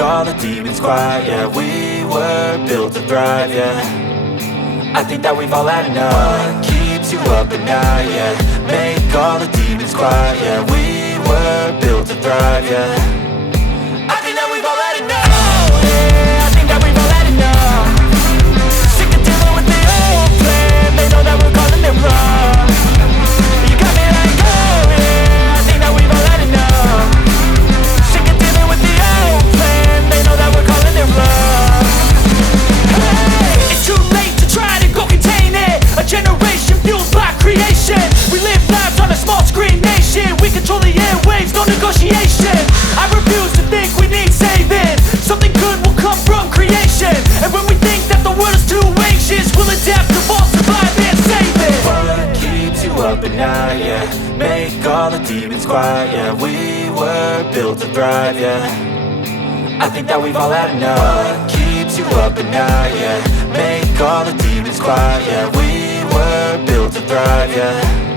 all the demons quiet. Yeah, we were built to thrive, yeah. I think that we've all had enough. What keeps you up at night, yeah. Make all the demons quiet, yeah. We were built to thrive, yeah. I think that we've all had enough. Oh yeah, I think that we've all had enough. Sick of dealing with the old plan. They know that we're calling it wrong. You got me like, oh yeah, I think that we've all had enough. Sick of dealing with the old plan. They know that we're calling it wrong. Hey, it's too late to try to go contain it. A generation fueled by creation. We live lives on a small screen nation. We control the airwaves, no negotiation. I refuse to think we need saving. Something good will come from creation. And when we think that the world is too anxious, we'll adapt, evolve, survive and save it. What keeps you up at night, yeah. Make all the demons quiet, yeah. We were built to thrive, yeah. I think that we've all had enough. What keeps you up at night, yeah. Make all the demons quiet, yeah. We were built to thrive, yeah.